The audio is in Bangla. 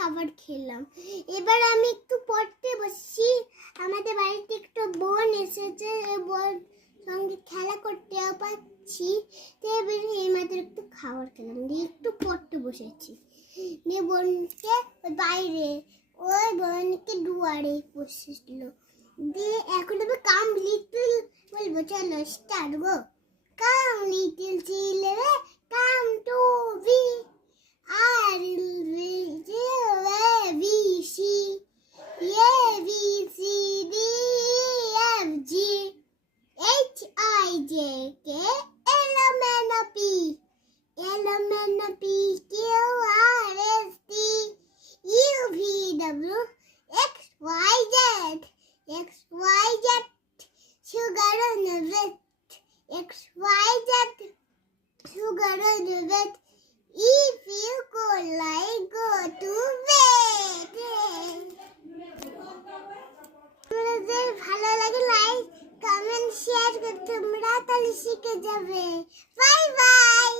খাবার খেলাম। এবার আমি একটু পড়তে বসছি। আমাদের বাড়িতে একটা বোন এসেছে, বোন সঙ্গে খেলা করতে পারছি। তো এবার এইমাত্র একটু খাবার খেলাম, দিয়ে একটু পড়তে বসেছি। দিয়ে বোনকে বাইরে, ওই বোনকে দুয়ারে বসেছিল। দিয়ে এখন আমি কাম লিটল বলবো, চলো start go. Come little children, come to be আর ABC, ABCD, FG, HIJ, K, L, M, N, P, L, M, N, P, Q, R, S, T, U, V, W, X, Y, Z, X, Y, Z, sugar on the vet, X, Y, Z, sugar on the vet. If you go like, go to bed. তোমাদের ভালো লাগে লাইক কমেন্ট শেয়ার করতে, তোমরা তাহলে শিখে যাবে। Bye bye.